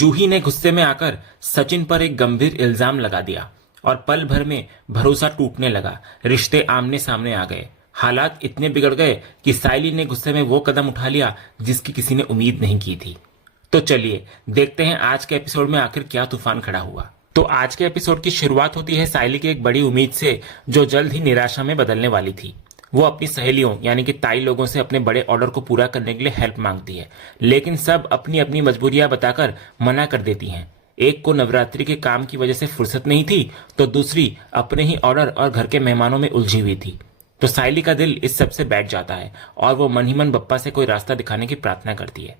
जूही ने गुस्से में आकर सचिन पर एक गंभीर इल्जाम लगा दिया और पल भर में भरोसा टूटने लगा। रिश्ते आमने सामने आ गए। हालात इतने बिगड़ गए कि सायली ने गुस्से में वो कदम उठा लिया जिसकी किसी ने उम्मीद नहीं की थी। तो चलिए देखते हैं आज के एपिसोड में आखिर क्या तूफान खड़ा हुआ। तो आज के एपिसोड की शुरुआत होती है सायली की एक बड़ी उम्मीद से, जो जल्द ही निराशा में बदलने वाली थी। वो अपनी सहेलियों यानी कि ताई लोगों से अपने बड़े ऑर्डर को पूरा करने के लिए हेल्प मांगती है, लेकिन सब अपनी अपनी मजबूरियां बताकर मना कर देती हैं। एक को नवरात्रि के काम की वजह से फुर्सत नहीं थी, तो दूसरी अपने ही ऑर्डर और घर के मेहमानों में उलझी हुई थी। तो सायली का दिल इस सब से बैठ जाता है और वो मन ही मन बप्पा से कोई रास्ता दिखाने की प्रार्थना करती है।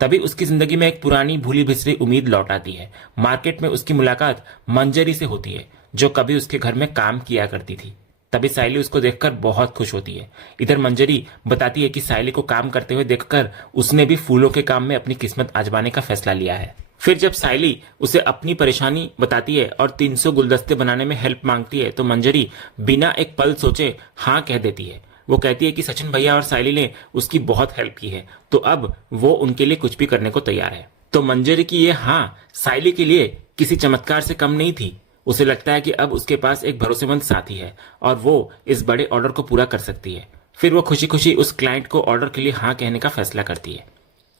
तभी उसकी जिंदगी में एक पुरानी भूली बिसरी उम्मीद लौट आती है। मार्केट में उसकी मुलाकात मंजरी से होती है, जो कभी उसके घर में काम किया करती थी। तभी सायली उसको देखकर बहुत खुश होती है। इधर मंजरी बताती है कि सायली को काम करते हुए देखकर उसने भी फूलों के काम में अपनी किस्मत आजमाने का फैसला लिया है। फिर जब सायली उसे अपनी परेशानी बताती है और 300 गुलदस्ते बनाने में हेल्प मांगती है, तो मंजरी बिना एक पल सोचे हाँ कह देती है। वो कहती है कि सचिन भैया और सायली ने उसकी बहुत हेल्प की है, तो अब वो उनके लिए कुछ भी करने को तैयार है। तो मंजरी की ये हाँ सायली के लिए किसी चमत्कार से कम नहीं थी। उसे लगता है कि अब उसके पास एक भरोसेमंद साथी है और वो इस बड़े ऑर्डर को पूरा कर सकती है। फिर वो खुशी खुशी उस क्लाइंट को ऑर्डर के लिए हाँ कहने का फैसला करती है।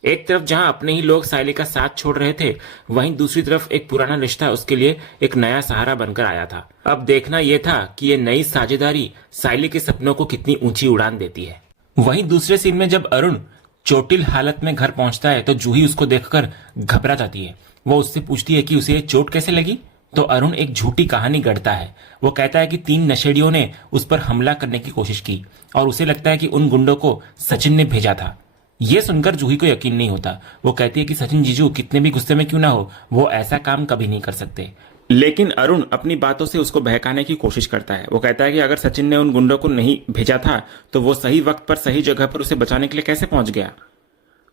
एक तरफ जहां अपने ही लोग सायली का साथ छोड़ रहे थे, वहीं दूसरी तरफ एक पुराना रिश्ता उसके लिए एक नया सहारा बनकर आया था। अब देखना यह था कि ये नई साझेदारी सायली के सपनों को कितनी ऊंची उड़ान देती है। वहीं दूसरे सीन में जब अरुण चोटिल हालत में घर पहुंचता है, तो जूही उसको देखकर घबरा जाती है। वो उससे पूछती है कि उसे चोट कैसे लगी। तो अरुण एक झूठी कहानी गढ़ता है। वो कहता है कि 3 नशेड़ियों ने उस पर हमला करने की कोशिश की और उसे लगता है कि उन गुंडों को सचिन ने भेजा था। यह सुनकर जूही को यकीन नहीं होता। वो कहती है कि सचिन जीजू कितने भी गुस्से में क्यों ना हो, वो ऐसा काम कभी नहीं कर सकते। लेकिन अरुण अपनी बातों से उसको बहकाने की कोशिश करता है। वो कहता है कि अगर सचिन ने उन गुंडों को नहीं भेजा था, तो वो सही वक्त पर सही जगह पर उसे बचाने के लिए कैसे पहुंच गया।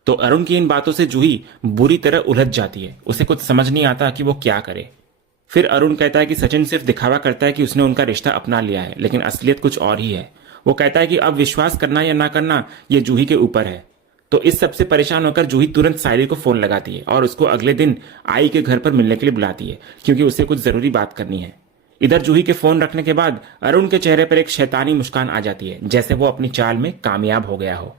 तो अरुण की इन बातों से जूही बुरी तरह उलझ जाती है। उसे कुछ समझ नहीं आता कि वो क्या करे। फिर अरुण कहता है कि सचिन सिर्फ दिखावा करता है कि उसने उनका रिश्ता अपना लिया है, लेकिन असलियत कुछ और ही है। वो कहता है कि अब विश्वास करना या ना करना ये जूही के ऊपर है। तो इस सबसे परेशान होकर जूही तुरंत सायली को फोन लगाती है और उसको अगले दिन आई के घर पर मिलने के लिए बुलाती है, क्योंकि उसे कुछ जरूरी बात करनी है। इधर जूही के फोन रखने के बाद अरुण के चेहरे पर एक शैतानी मुस्कान आ जाती है, जैसे वो अपनी चाल में कामयाब हो गया हो।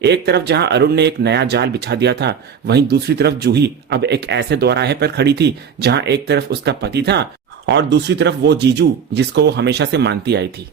एक तरफ जहां अरुण ने एक नया जाल बिछा दिया था, वहीं दूसरी तरफ जूही अब एक ऐसे दोराहे पर खड़ी थी जहां एक तरफ उसका पति था और दूसरी तरफ वो जीजू जिसको वो हमेशा से मानती आई थी।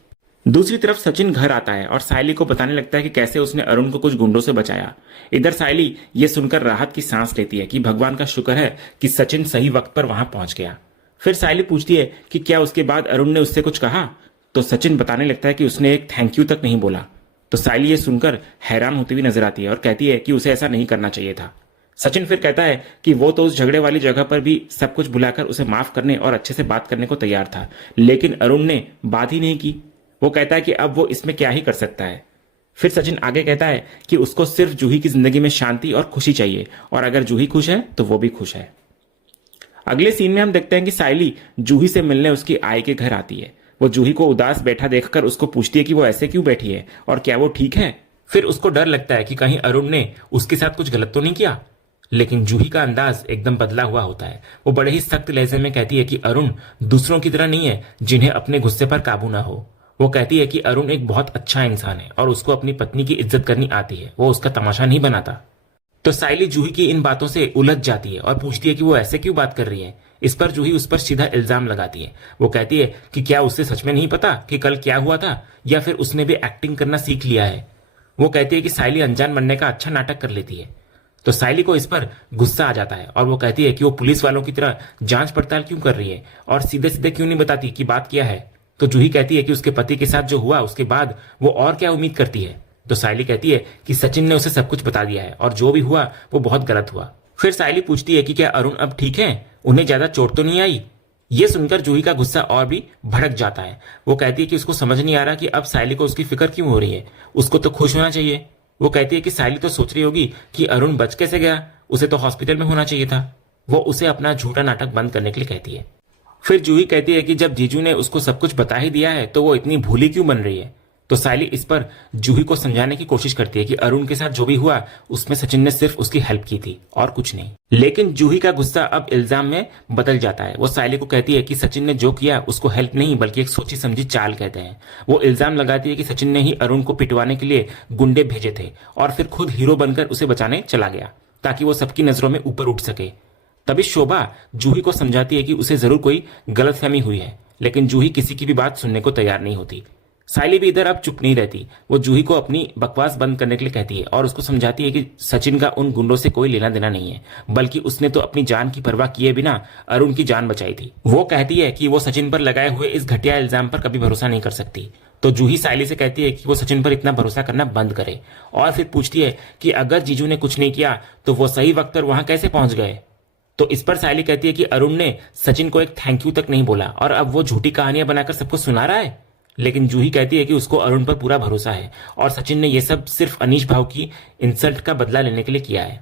दूसरी तरफ सचिन घर आता है और सायली को बताने लगता है कि कैसे उसने अरुण को कुछ गुंडों से बचाया। इधर सायली ये सुनकर राहत की सांस लेती है कि भगवान का शुक्र है कि सचिन सही वक्त पर वहां पहुंच गया। फिर सायली पूछती है कि क्या उसके बाद अरुण ने उससे कुछ कहा। तो सचिन बताने लगता है कि उसने एक थैंक यू तक नहीं बोला। तो सायली ये सुनकर हैरान होती हुई नजर आती है और कहती है कि उसे ऐसा नहीं करना चाहिए था। सचिन फिर कहता है कि वो तो उस झगड़े वाली जगह पर भी सब कुछ भुलाकर उसे माफ करने और अच्छे से बात करने को तैयार था, लेकिन अरुण ने बात ही नहीं की। वो कहता है कि अब वो इसमें क्या ही कर सकता है। फिर सचिन आगे कहता है कि उसको सिर्फ जूही की जिंदगी में शांति और खुशी चाहिए, और अगर जूही खुश है तो वो भी खुश है। अगले सीन में हम देखते हैं कि सायली जूही से मिलने उसकी आई के घर आती है। वो जूही को उदास बैठा देखकर उसको पूछती है कि वो ऐसे क्यों बैठी है और क्या वो ठीक है। फिर उसको डर लगता है कि कहीं अरुण ने उसके साथ कुछ गलत तो नहीं किया, लेकिन जूही का अंदाज एकदम बदला हुआ होता है। वो बड़े ही सख्त लहजे में कहती है कि अरुण दूसरों की तरह नहीं है जिन्हें अपने गुस्से पर काबू ना हो। वो कहती है कि अरुण एक बहुत अच्छा इंसान है और उसको अपनी पत्नी की इज्जत करनी आती है, वो उसका तमाशा नहीं बनाता। तो सायली जूही की इन बातों से उलझ जाती है और पूछती है कि वो ऐसे क्यों बात कर रही है। इस पर जूही उस पर सीधा इल्जाम लगाती है। वो कहती है कि क्या उसे सच में नहीं पता कि कल क्या हुआ था, या फिर उसने भी एक्टिंग करना सीख लिया है। वो कहती है कि सायली अनजान बनने का अच्छा नाटक कर लेती है। तो सायली को इस पर गुस्सा आ जाता है और वो कहती है कि वो पुलिस वालों की तरह जांच पड़ताल क्यों कर रही है और सीधे सीधे क्यों नहीं बताती कि बात क्या है। तो जूही कहती है कि उसके पति के साथ जो हुआ उसके बाद वो और क्या उम्मीद करती है। तो सायली कहती है कि सचिन ने उसे सब कुछ बता दिया है और जो भी हुआ वो बहुत गलत हुआ। फिर सायली पूछती है कि क्या अरुण अब ठीक है, उन्हें ज्यादा चोट तो नहीं आई। ये सुनकर जूही का गुस्सा और भी भड़क जाता है। वो कहती है कि उसको समझ नहीं आ रहा कि अब सायली को उसकी फिक्र क्यों हो रही है, उसको तो खुश होना चाहिए। वो कहती है कि सायली तो सोच रही होगी कि अरुण बच कैसे गया, उसे तो हॉस्पिटल में होना चाहिए था। वो उसे अपना झूठा नाटक बंद करने के लिए कहती है। फिर जूही कहती है कि जब जीजू ने उसको सब कुछ बता ही दिया है तो वो इतनी भूली क्यों बन रही है। तो सायली इस पर जूही को समझाने की कोशिश करती है कि अरुण के साथ जो भी हुआ उसमें सचिन ने सिर्फ उसकी हेल्प की थी और कुछ नहीं। लेकिन जूही का गुस्सा अब इल्जाम में बदल जाता है। वो सायली को कहती है कि सचिन ने जो किया उसको हेल्प नहीं बल्कि एक सोची समझी चाल कहते हैं। वो इल्जाम लगाती है कि सचिन ने ही अरुण को पिटवाने के लिए गुंडे भेजे थे और फिर खुद हीरो बनकर उसे बचाने चला गया ताकि वो सबकी नजरों में ऊपर उठ सके। तभी शोभा जूही को समझाती है कि उसे जरूर कोई गलतफहमी हुई है, लेकिन जूही किसी की भी बात सुनने को तैयार नहीं होती। सायली भी इधर अब चुप नहीं रहती। वो जूही को अपनी बकवास बंद करने के लिए कहती है और उसको समझाती है कि सचिन का उन गुंडों से कोई लेना देना नहीं है, बल्कि उसने तो अपनी जान की परवाह किए बिना अरुण की जान बचाई थी। वो कहती है कि वो सचिन पर लगाए हुए इस घटिया इल्जाम पर कभी भरोसा नहीं कर सकती। तो जूही सायली से कहती है कि वो सचिन पर इतना भरोसा करना बंद करे और फिर पूछती है कि अगर जीजू ने कुछ नहीं किया तो वो सही वक्त पर वहां कैसे पहुंच गए। तो इस पर सायली कहती है कि अरुण ने सचिन को एक थैंक यू तक नहीं बोला और अब वो झूठी कहानियां बनाकर सबको सुना रहा है। लेकिन जूही कहती है कि उसको अरुण पर पूरा भरोसा है और सचिन ने यह सब सिर्फ अनीश भाव की इंसल्ट का बदला लेने के लिए किया है।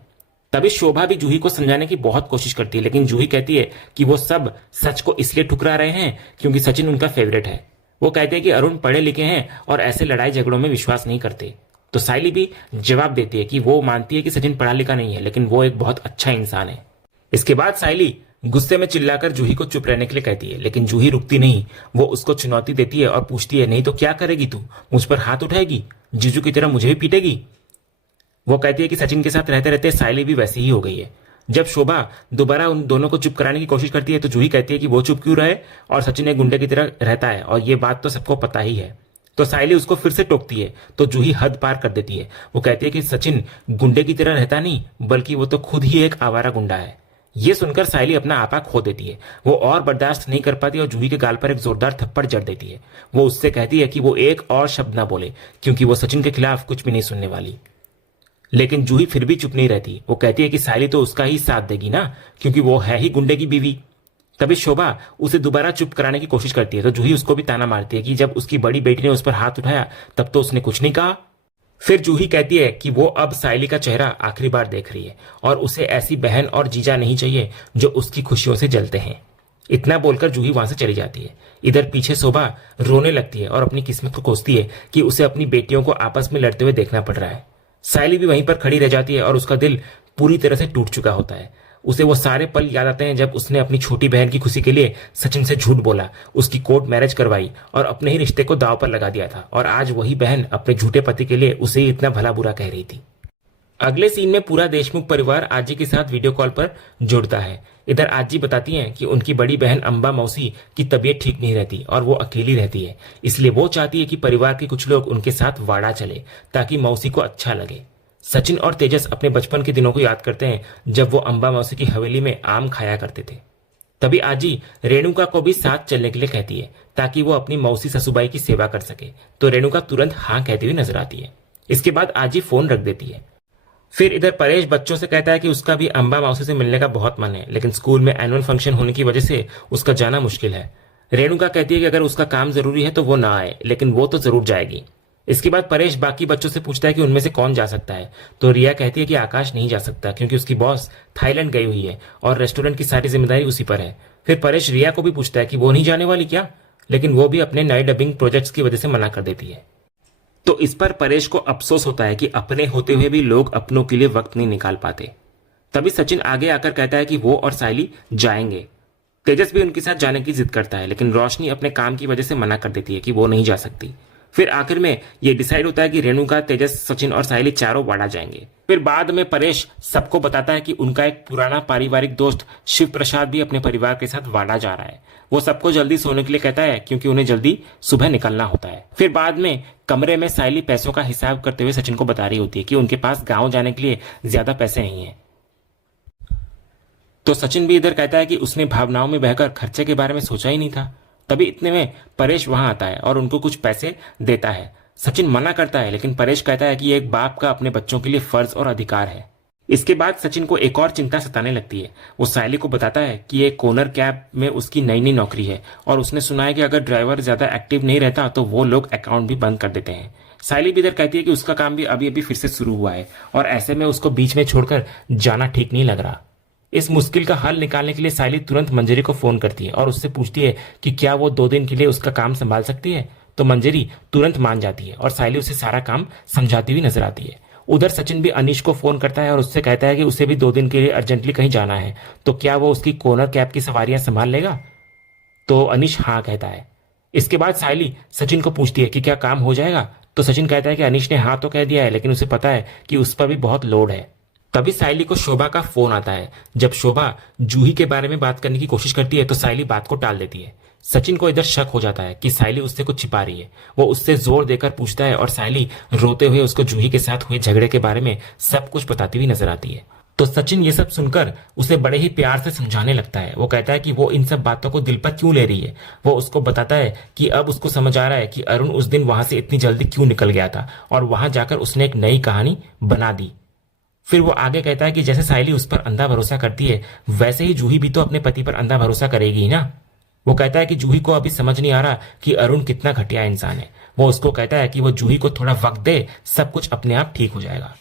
तभी शोभा भी जूही को समझाने की बहुत कोशिश करती है, लेकिन जूही कहती है कि वो सब सच को इसलिए ठुकरा रहे हैं क्योंकि सचिन उनका फेवरेट है। वो कहते हैं कि अरुण पढ़े लिखे हैं और ऐसे लड़ाई झगड़ों में विश्वास नहीं करते। तो सायली भी जवाब देती है कि वो मानती है कि सचिन पढ़ा लिखा नहीं है, लेकिन वो एक बहुत अच्छा इंसान है। इसके बाद सायली गुस्से में चिल्लाकर जूही को चुप रहने के लिए कहती है, लेकिन जूही रुकती नहीं। वो उसको चुनौती देती है और पूछती है, नहीं तो क्या करेगी तू? मुझ पर हाथ उठाएगी? जीजू की तरह मुझे भी पीटेगी? वो कहती है कि सचिन के साथ रहते रहते सायली भी वैसी ही हो गई है। जब शोभा दोबारा उन दोनों को चुप कराने की कोशिश करती है तो जूही कहती है कि वो चुप क्यों रहे और सचिन एक गुंडे की तरह रहता है और ये बात तो सबको पता ही है। तो सायली उसको फिर से टोकती है तो जूही हद पार कर देती है। वो कहती है कि सचिन गुंडे की तरह रहता नहीं, बल्कि वो तो खुद ही एक आवारा गुंडा है। ये सुनकर सायली अपना आपा खो देती है। वो और बर्दाश्त नहीं कर पाती और जूही के गाल पर एक जोरदार थप्पड़ जड़ देती है। वो उससे कहती है कि वो एक और शब्द ना बोले क्योंकि वो सचिन के खिलाफ कुछ भी नहीं सुनने वाली। लेकिन जूही फिर भी चुप नहीं रहती। वो कहती है कि सायली तो उसका ही साथ देगी ना, क्योंकि वो है ही गुंडे की बीवी। तभी शोभा उसे दोबारा चुप कराने की कोशिश करती है तो जूही उसको भी ताना मारती है कि जब उसकी बड़ी बेटी ने उस पर हाथ उठाया तब तो उसने कुछ नहीं कहा। फिर जूही कहती है कि वो अब सायली का चेहरा आखिरी बार देख रही है और उसे ऐसी बहन और जीजा नहीं चाहिए जो उसकी खुशियों से जलते हैं। इतना बोलकर जूही वहां से चली जाती है। इधर पीछे शोभा रोने लगती है और अपनी किस्मत को कोसती है कि उसे अपनी बेटियों को आपस में लड़ते हुए देखना पड़ रहा है। सायली भी वहीं पर खड़ी रह जाती है और उसका दिल पूरी तरह से टूट चुका होता है। उसे वो सारे पल याद आते हैं जब उसने अपनी छोटी बहन की खुशी के लिए सचिन से झूठ बोला, उसकी कोर्ट मैरिज करवाई और अपने ही रिश्ते को दांव पर लगा दिया था, और आज वही बहन अपने झूठे पति के लिए उसे ही इतना भला बुरा कह रही थी। अगले सीन में पूरा देशमुख परिवार आजी के साथ वीडियो कॉल पर जुड़ता है। इधर आजी बताती हैं कि उनकी बड़ी बहन अंबा मौसी की तबीयत ठीक नहीं रहती और वो अकेली रहती है, इसलिए वो चाहती है कि परिवार के कुछ लोग उनके साथ वाड़ा चले ताकि मौसी को अच्छा लगे। सचिन और तेजस अपने बचपन के दिनों को याद करते हैं जब वो अंबा मौसी की हवेली में आम खाया करते थे। तभी आजी रेणुका को भी साथ चलने के लिए कहती है ताकि वो अपनी मौसी ससुबाई की सेवा कर सके। तो रेणुका तुरंत हाँ कहती हुई नजर आती है। इसके बाद आजी फोन रख देती है। फिर इधर परेश बच्चों से कहता है कि उसका भी अंबा मौसी से मिलने का बहुत मन है, लेकिन स्कूल में एनुअल फंक्शन होने की वजह से उसका जाना मुश्किल है। रेणुका कहती है कि अगर उसका काम जरूरी है तो वो ना आए, लेकिन वो तो जरूर जाएगी। इसके बाद परेश बाकी बच्चों से पूछता है कि उनमें से कौन जा सकता है। तो रिया कहती है कि आकाश नहीं जा सकता क्योंकि उसकी बॉस थाईलैंड गई हुई है और रेस्टोरेंट की सारी जिम्मेदारी उसी पर है। फिर परेश रिया को भी पूछता है कि वो नहीं जाने वाली क्या, लेकिन वो भी अपने नए डबिंग प्रोजेक्ट्स की वजह से मना कर देती है। तो इस पर परेश को अफसोस होता है कि अपने होते हुए भी लोग अपनों के लिए वक्त नहीं निकाल पाते। तभी सचिन आगे आकर कहता है कि वो और सायली जाएंगे। तेजस भी उनके साथ जाने की जिद करता है, लेकिन रोशनी अपने काम की वजह से मना कर देती है कि वो नहीं जा सकती। फिर आखिर में ये डिसाइड होता है कि रेणुका, तेजस, सचिन और सायली चारों वाड़ा जाएंगे। फिर बाद में परेश सबको बताता है कि उनका एक पुराना पारिवारिक दोस्त शिव प्रसाद भी अपने परिवार के साथ वाड़ा जा रहा है। वो सबको जल्दी सोने के लिए कहता है क्योंकि उन्हें जल्दी सुबह निकलना होता है। फिर बाद में कमरे में सायली पैसों का हिसाब करते हुए सचिन को बता रही होती है कि उनके पास गाँव जाने के लिए ज्यादा पैसे नहीं है। तो सचिन भी इधर कहता है कि उसने भावनाओं में बहकर खर्चे के बारे में सोचा ही नहीं था। तभी इतने में परेश वहां आता है और उनको कुछ पैसे देता है। सचिन मना करता है, लेकिन परेश कहता है कि ये एक बाप का अपने बच्चों के लिए फर्ज और अधिकार है। इसके बाद सचिन को एक और चिंता सताने लगती है। वो सायली को बताता है कि ये कोनर कैब में उसकी नई नई नौकरी है और उसने सुना है कि अगर ड्राइवर ज्यादा एक्टिव नहीं रहता तो वो लोग अकाउंट भी बंद कर देते हैं। सायली भी इधर कहती है कि उसका काम भी अभी अभी फिर से शुरू हुआ है और ऐसे में उसको बीच में छोड़कर जाना ठीक नहीं लग रहा। इस मुश्किल का हल निकालने के लिए सायली तुरंत मंजरी को फोन करती है और उससे पूछती है कि क्या वो 2 दिन के लिए उसका काम संभाल सकती है। तो मंजरी तुरंत मान जाती है और सायली उसे सारा काम समझाती हुई नजर आती है। उधर सचिन भी अनीश को फोन करता है और उससे कहता है कि उसे भी 2 दिन के लिए अर्जेंटली कहीं जाना है, तो क्या वो उसकी कॉर्नर कैब की सवारियां संभाल लेगा। तो अनीश हाँ कहता है। इसके बाद सायली सचिन को पूछती है कि क्या काम हो जाएगा, तो सचिन कहता है कि अनीश ने हाँ तो कह दिया है, लेकिन उसे पता है कि उस पर भी बहुत लोड है। तभी सायली को शोभा का फोन आता है। जब शोभा जूही के बारे में बात करने की कोशिश करती है तो सायली बात को टाल देती है। सचिन को इधर शक हो जाता है कि सायली उससे कुछ छिपा रही है। वो उससे जोर देकर पूछता है और सायली रोते हुए उसको जूही के साथ हुए झगड़े के बारे में सब कुछ बताती हुई नजर आती है। तो सचिन ये सब सुनकर उसे बड़े ही प्यार से समझाने लगता है। वो कहता है कि वो इन सब बातों को दिल पर क्यों ले रही है। वो उसको बताता है कि अब उसको समझ आ रहा है कि अरुण उस दिन वहां से इतनी जल्दी क्यों निकल गया था और वहां जाकर उसने एक नई कहानी बना दी। फिर वो आगे कहता है कि जैसे सायली उस पर अंधा भरोसा करती है, वैसे ही जूही भी तो अपने पति पर अंधा भरोसा करेगी ही ना। वो कहता है कि जूही को अभी समझ नहीं आ रहा कि अरुण कितना घटिया इंसान है। वो उसको कहता है कि वो जूही को थोड़ा वक्त दे, सब कुछ अपने आप ठीक हो जाएगा।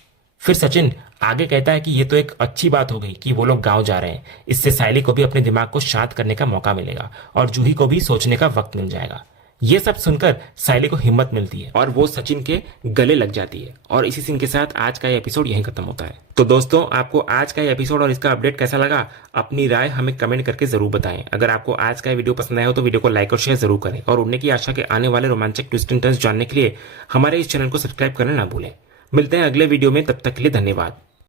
फिर सचिन आगे कहता है कि ये तो एक अच्छी बात हो गई कि वो लोग गांव जा रहे हैं। इससे सायली को भी अपने दिमाग को शांत करने का मौका मिलेगा और जूही को भी सोचने का वक्त मिल जाएगा। ये सब सुनकर सायली को हिम्मत मिलती है और वो सचिन के गले लग जाती है। और इसी सीन के साथ आज का ये एपिसोड यहीं खत्म होता है। तो दोस्तों, आपको आज का ये एपिसोड और इसका अपडेट कैसा लगा, अपनी राय हमें कमेंट करके जरूर बताएं। अगर आपको आज का ये वीडियो पसंद आया हो तो वीडियो को लाइक और शेयर जरूर करें और उड़ने की आशा के आने वाले रोमांचक ट्विस्ट एंड टर्न्स जानने के लिए हमारे इस चैनल को सब्सक्राइब करना ना भूलें। मिलते हैं अगले वीडियो में, तब तक के लिए धन्यवाद।